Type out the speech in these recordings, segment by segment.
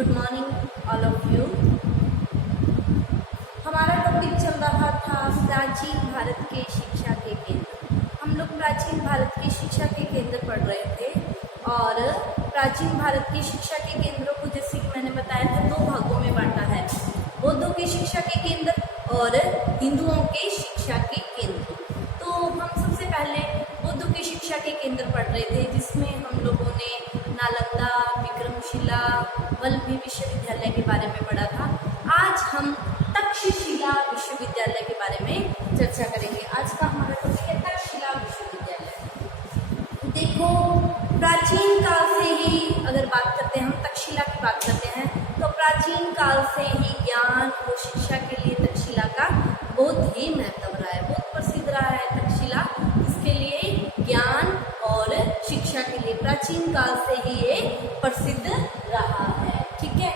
Good morning all of you. हमारा topic चल रहा था प्राचीन भारत के शिक्षा के केंद्र। हम लोग प्राचीन भारत के शिक्षा के केंद्र पढ़ रहे थे और प्राचीन भारत की शिक्षा के केंद्रों को जैसे कि मैंने बताया था 2 भागों में बांटा है, बौद्धों के शिक्षा के केंद्र और हिंदुओं के शिक्षा के केंद्र। तो हम सबसे पहले बौद्धों की शिक्षा के केंद्र पढ़ रहे थे, जिसमें हम लोगों ने नालंदा, विक्रमशिला, वल्लभी विश्वविद्यालय के बारे में पढ़ा था। आज हम तक्षशिला विश्वविद्यालय के बारे में चर्चा करेंगे। आज का हमारा टॉपिक है तक्षशिला विश्वविद्यालय। देखो, प्राचीन काल से ही अगर बात करते हैं, हम तक्षशिला की बात करते हैं, तो प्राचीन काल से ही ज्ञान और शिक्षा के लिए तक्षशिला का बहुत ही महत्व रहा है, बहुत प्रसिद्ध रहा है तक्षशिला। इसके लिए ज्ञान और शिक्षा के लिए प्राचीन काल से ही ये प्रसिद्ध रहा है। ठीक है,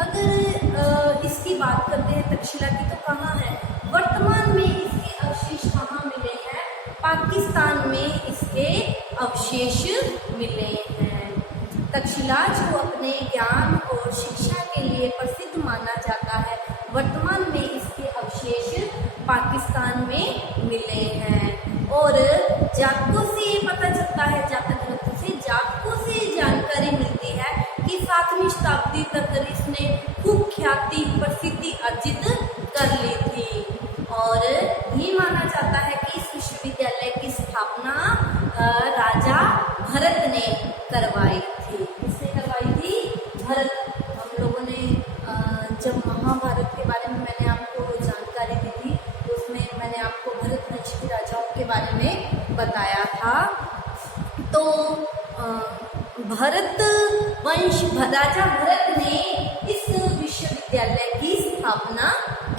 अगर इसकी बात करते हैं तक्षशिला की, तो कहाँ है वर्तमान में इसके अवशेष कहाँ मिले हैं? पाकिस्तान में इसके अवशेष मिले हैं। तक्षशिला जो अपने ज्ञान और शिक्षा के लिए प्रसिद्ध माना जाता है, वर्तमान में इसके अवशेष पाकिस्तान में मिले हैं। और जातकों से ये पता चलता है, जातकों से जानकारी मिलती है कि 7वीं शताब्दी तक इसने खूब ख्याति प्रसिद्धि अर्जित कर ली थी। और ये माना जाता है कि इस विश्वविद्यालय की स्थापना राजा भरत ने करवाई थी। किसने करवाई थी? भरत। हम लोगों ने जब महाभारत के बारे में मैंने आपको जानकारी दी थी, तो उसमें मैंने आपको भरत वंश के राजाओं के बारे में बताया था। तो भरत वंश राजा भरत ने इस विश्वविद्यालय की स्थापना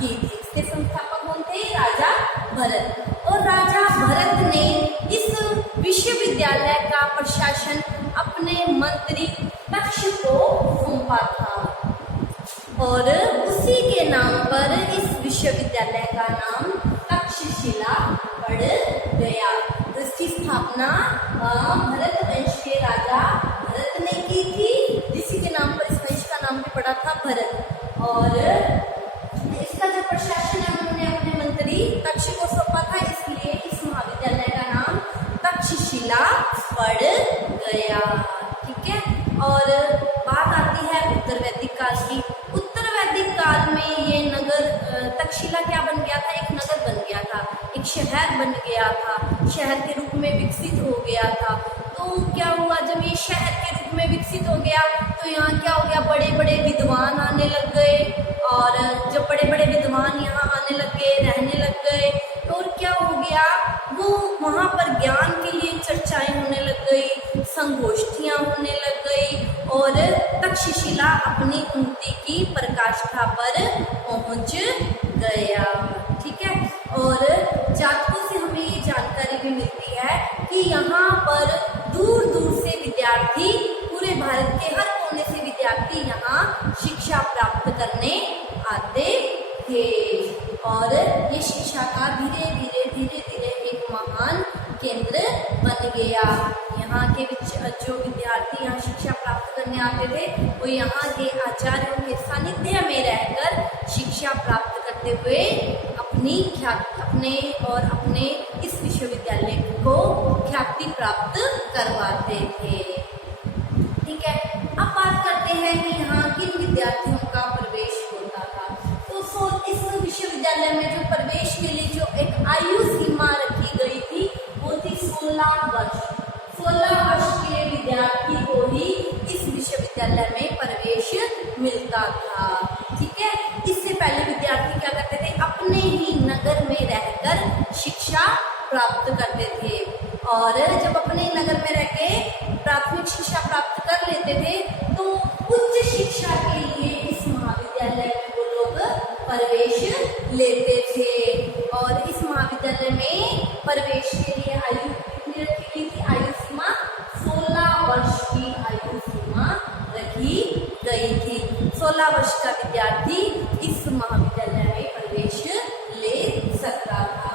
की थी। इसके संस्थापक कौन थे? राजा भरत। और राजा भरत ने इस विश्वविद्यालय का प्रशासन अपने मंत्री तक्ष को सौंपा था और उसी के नाम पर इस विश्वविद्यालय का नाम तक्षशिला पड़ गया। तो इसकी स्थापना भरत वंश के राजा भरत ने की थी, जिसी के नाम पर इस वंश का नाम भी पड़ा था भरत। और इसका जो प्रशासन है उन्होंने अपने मंत्री तक्ष को सौंपा था, इसलिए इस महाविद्यालय का नाम तक्षशिला पड़ गया। ठीक है, और बात आती है उत्तर वैदिक काल की। उत्तर वैदिक काल में ये नगर तक्षशिला क्या बन गया था? एक नगर बन गया था, एक शहर बन गया था, शहर के रूप में विकसित हो गया था। तो क्या हुआ, जब ये शहर के रूप में विकसित हो गया तो यहाँ क्या हो गया, बड़े बड़े विद्वान आने लग गए। और जब बड़े बड़े विद्वान यहाँ आने लग गए, रहने लग गए, तो क्या हो गया, वो वहाँ पर ज्ञान के लिए चर्चाएं होने लग गई, संगोष्ठियाँ होने लग गई और तक्षशिला अपनी उन्नति की पराकाष्ठा पर पहुँच गया। ठीक है, और जातकों से हमें ये जानकारी भी मिलती है कि यहाँ पर दूर दूर से विद्यार्थी, पूरे भारत के हर कोने से विद्यार्थी यहाँ शिक्षा प्राप्त करने आते थे। और ये शिक्षा का धीरे धीरे एक महान केंद्र बन गया। यहाँ के जो विद्यार्थी यहाँ शिक्षा प्राप्त करने आते थे, वो यहाँ के आचार्यों के सानिध्य में रहकर शिक्षा प्राप्त करते हुए अपने इस विश्वविद्यालय को ख्याति प्राप्त करवाते थे। ठीक है, अब बात करते हैं कि यहाँ किन विद्यार्थियों का प्रवेश होता था। तो इस विश्वविद्यालय में जो प्रवेश के लिए जो एक आयु सीमा रखी गई थी, वो थी 16 वर्ष। 16 वर्ष के विद्यार्थी को ही इस विश्वविद्यालय में प्रवेश मिलता था। ठीक है, इससे पहले विद्यार्थी क्या करते थे, अपने ही नगर में रहकर शिक्षा प्राप्त करते थे। और जब अपने नगर में रह के प्राथमिक शिक्षा प्राप्त कर लेते थे, तो उच्च शिक्षा के लिए इस महाविद्यालय में वो लोग प्रवेश लेते थे। और इस महाविद्यालय में प्रवेश के लिए आयु कितनी रखी गई थी? आयु सीमा 16 वर्ष की आयु सीमा रखी गई थी। 16 वर्ष का विद्यार्थी इस महाविद्यालय में प्रवेश ले सकता था।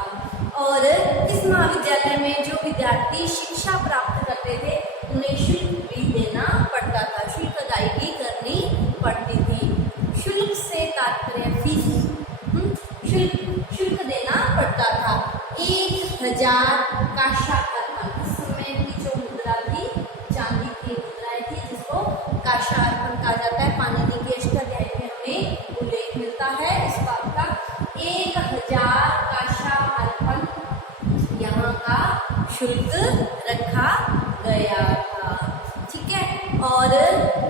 और इस महाविद्यालय में जो विद्यार्थी शिक्षा प्राप्त करते थे, उन्हें शुल्क भी देना पड़ता था, शुल्क अदायगी करनी पड़ती 1000 काशा अर्पण, उस समय की जो मुद्रा थी चांदी की मुद्राएं थी जिसको काशा अर्पण कहा जाता है। पाणिनि के अष्टाध्यायी में हमें उल्लेख मिलता है इस बात का। 1000 काशा अर्पण यहाँ का शुल्क रखा गया था, ठीक है। और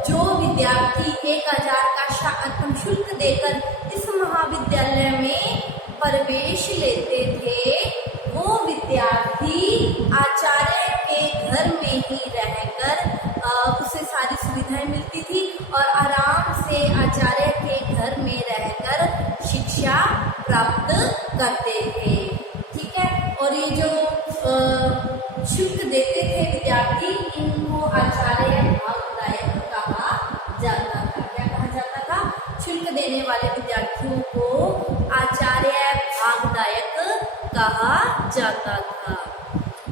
जो विद्यार्थी 1000 काशा अर्पण शुल्क देकर इस महाविद्यालय में प्रवेश लेते थे वो विद्यार्थी आचार्य के घर में ही रहकर उसे सारी सुविधाएं मिलती थी और आराम से आचार्य के घर में रहकर शिक्षा प्राप्त करते थे, ठीक है। और ये जो शुल्क देते थे विद्यार्थी, इनको आचार्य भागदायक कहा जाता था। क्या कहा जाता था? शुल्क देने वाले विद्यार्थियों को आचार्य भागदायक कहा जाता था।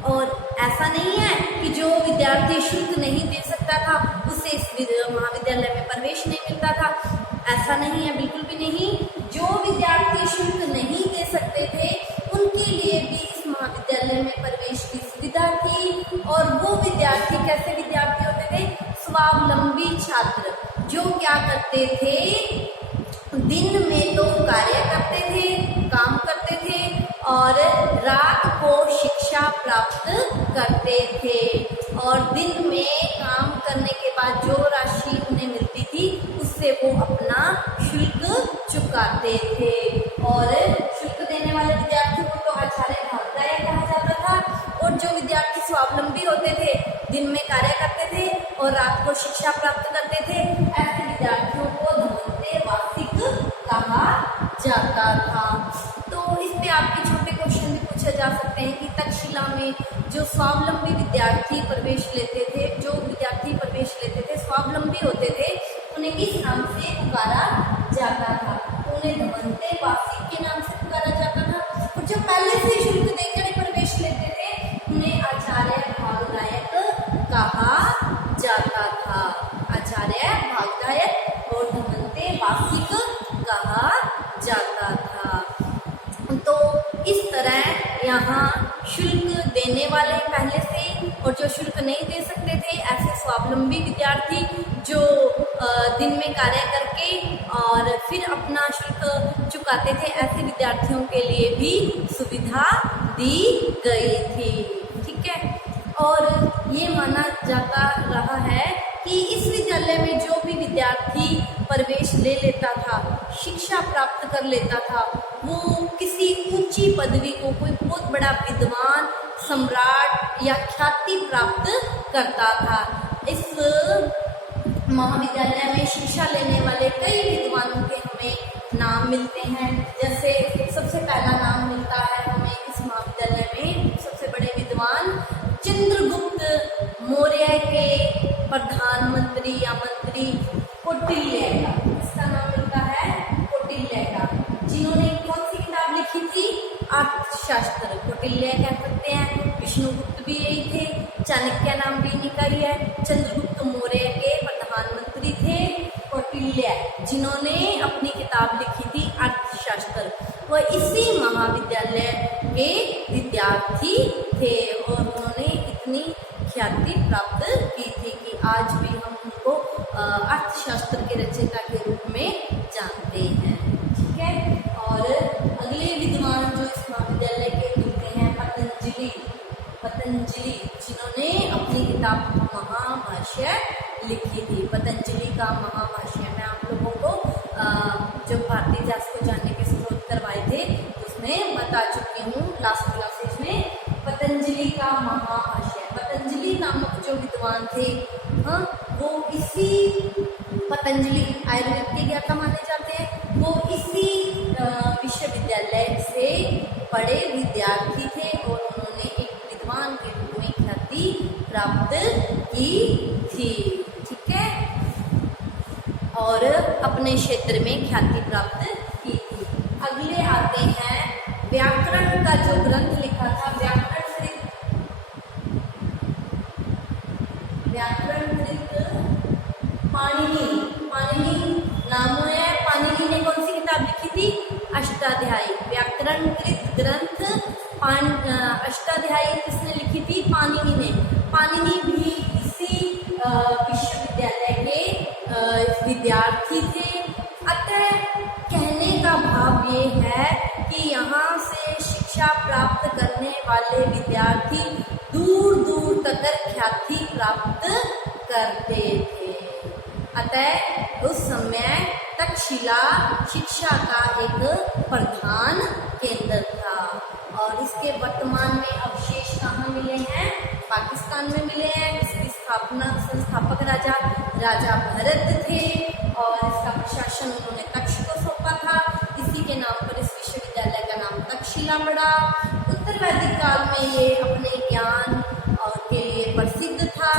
और ऐसा नहीं है कि जो विद्यार्थी शुल्क नहीं दे सकता था उसे इस महाविद्यालय में प्रवेश नहीं मिलता था, ऐसा नहीं है, बिल्कुल भी नहीं। जो विद्यार्थी शुल्क नहीं दे सकते थे उनके लिए भी इस महाविद्यालय में प्रवेश की सुविधा थी। और वो विद्यार्थी कैसे विद्यार्थी होते थे? स्वावलंबी छात्र, जो क्या करते थे, दिन में तो कार्य करते थे, काम करते थे और रात को शिक्षा प्राप्त करते थे। और दिन में काम करने के बाद जो राशि उन्हें मिलती थी उससे वो अपना शुल्क चुकाते थे। और शुल्क देने वाले विद्यार्थियों को तो आचार्य भागदायक कहा जाता था। और जो विद्यार्थी स्वावलंबी होते थे, दिन में कार्य करते थे और रात को शिक्षा प्राप्त करते थे, ऐसे विद्यार्थियों को धमते वासिक कहा जाता था। तो इस पे आपके छोटे क्वेश्चन भी पूछे जा सकते हैं कि तक्षशिला में जो स्वावलंबी विद्यार्थी प्रवेश लेते थे, जो विद्यार्थी प्रवेश लेते थे स्वावलंबी होते थे, उन्हें किस नाम से पुकारा जाता था? उन्हें धमते वासिक के नाम से पुकारा जाता था। और जो पहले से शुल्क देकर प्रवेश लेते थे उन्हें आचार्य भागदायक कहा जाता था। आचार्य भागदायक और धमते वासिक कहा जाता था। तो इस तरह यहाँ शुल्क देने वाले पहले से और जो शुल्क नहीं दे सकते थे ऐसे स्वावलंबी विद्यार्थी जो दिन में कार्य करके और फिर अपना शुल्क चुकाते थे, ऐसे विद्यार्थियों के लिए भी सुविधा दी गई थी, ठीक है। और ये माना जाता रहा है कि इस विद्यालय में जो भी विद्यार्थी प्रवेश ले लेता था, शिक्षा प्राप्त कर लेता था, वो किसी ऊंची पदवी को, कोई बहुत बड़ा विद्वान, सम्राट या ख्याति प्राप्त करता था। इस महाविद्यालय में शिक्षा लेने वाले कई विद्वानों के हमें नाम मिलते हैं। जैसे सबसे पहला नाम मिलता है हमें इस महाविद्यालय में सबसे बड़े विद्वान चंद्रगुप्त मौर्य के प्रधानमंत्री या मंत्री कौटिल्य का, इसका नाम मिलता है कौटिल्य का, जिन्होंने कौन सी किताब लिखी थी? अर्थशास्त्र। कौटिल्य कह सकते हैं, विष्णुगुप्त भी यही थे, चाणक्य नाम भी इन्हीं का ही है। चंद्रगुप्त मौर्य के प्रधानमंत्री थे कौटिल्य, जिन्होंने अपनी किताब लिखी थी अर्थशास्त्र। वह इसी महाविद्यालय के विद्यार्थी थे और उन्होंने इतनी ख्याति प्राप्त की थी कि आज भी हम उनको अर्थशास्त्र के रचयिता के रूप में जानते हैं, ठीक है। और अगले विद्वान जो इस महाविद्यालय के मिलते हैं पतंजलि, जिन्होंने अपनी किताब महाभाष्य लिखी थी। पतंजलि का महाभाष्य मैं आप लोगों को जब भारतीय इतिहास को जानने के स्रोत करवाए थे उसमें बता चुकी हूँ लास्ट क्लासेज में। पतंजलि का महाभाष्य, पतंजलि नामक जो विद्वान थे, हाँ, वो इसी पतंजलि आयुर्वेद के ज्ञाता माने जाते हैं। वो इसी विश्वविद्यालय से पढ़े विद्यार्थी थे और उन्होंने एक विद्वान के रूप में ख्याति प्राप्त की थी, ठीक है, और अपने क्षेत्र में ख्याति प्राप्त की थी। अगले आते हैं व्याकरण का जो ग्रंथ लिखा था, व्याकरणकृत पाणिनि नाम है। पाणिनि ने कौन सी किताब लिखी थी? अष्टाध्यायी। व्याकरणकृत ग्रंथ अष्टाध्यायी किसने लिखी थी? पाणिनि ने। पाणिनि भी इसी विश्वविद्यालय के विद्यार्थी थे। अतः कहने का भाव ये है कि यहाँ से शिक्षा प्राप्त करने वाले विद्यार्थी दूर दूर तक ख्याति प्राप्त करते थे। अतः उस समय तक्षशिला शिक्षा का एक प्रधान केंद्र था। और इसके वर्तमान में अवशेष कहाँ मिले हैं? पाकिस्तान में मिले हैं। इसकी संस्थापक राजा भरत थे और इसका प्रशासन उन्होंने तक्ष को सौंपा था। इसी के नाम पर इस विश्वविद्यालय का नाम तक्षशिला पड़ा। उत्तर वैदिक काल में ये अपने ज्ञान और के लिए प्रसिद्ध था।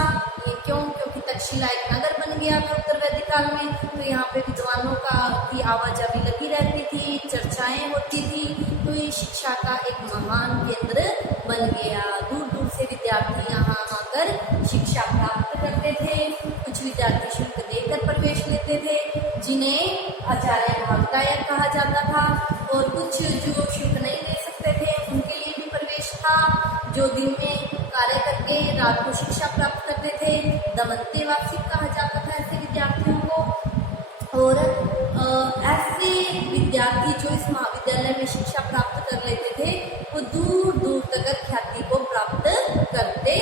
ये क्यों? क्योंकि तक्षशिला एक नगर बन गया था उत्तर वैदिक काल में, तो यहाँ पे विद्वानों की आवाजाही लगी रहती थी, चर्चाएं होती थी, तो ये शिक्षा का एक महान केंद्र बन गया। दूर दूर से विद्यार्थी यहाँ आकर शिक्षा प्राप्त करते थे। कुछ विद्यार्थी शुल्क देकर प्रवेश लेते थे, जिन्हें आचार्य भागदायक कहा जाता था, और कुछ जो शुल्क नहीं दे सकते थे उनके लिए भी प्रवेश था, जो दिन में कार्य करके रात को शिक्षा प्राप्त करते थे। दमंतेवासिक कहा जाता था ऐसे विद्यार्थियों को। और ऐसे विद्यार्थी जो इस महाविद्यालय में शिक्षा प्राप्त कर लेते थे वो दूर दूर तक ख्याति को प्राप्त करते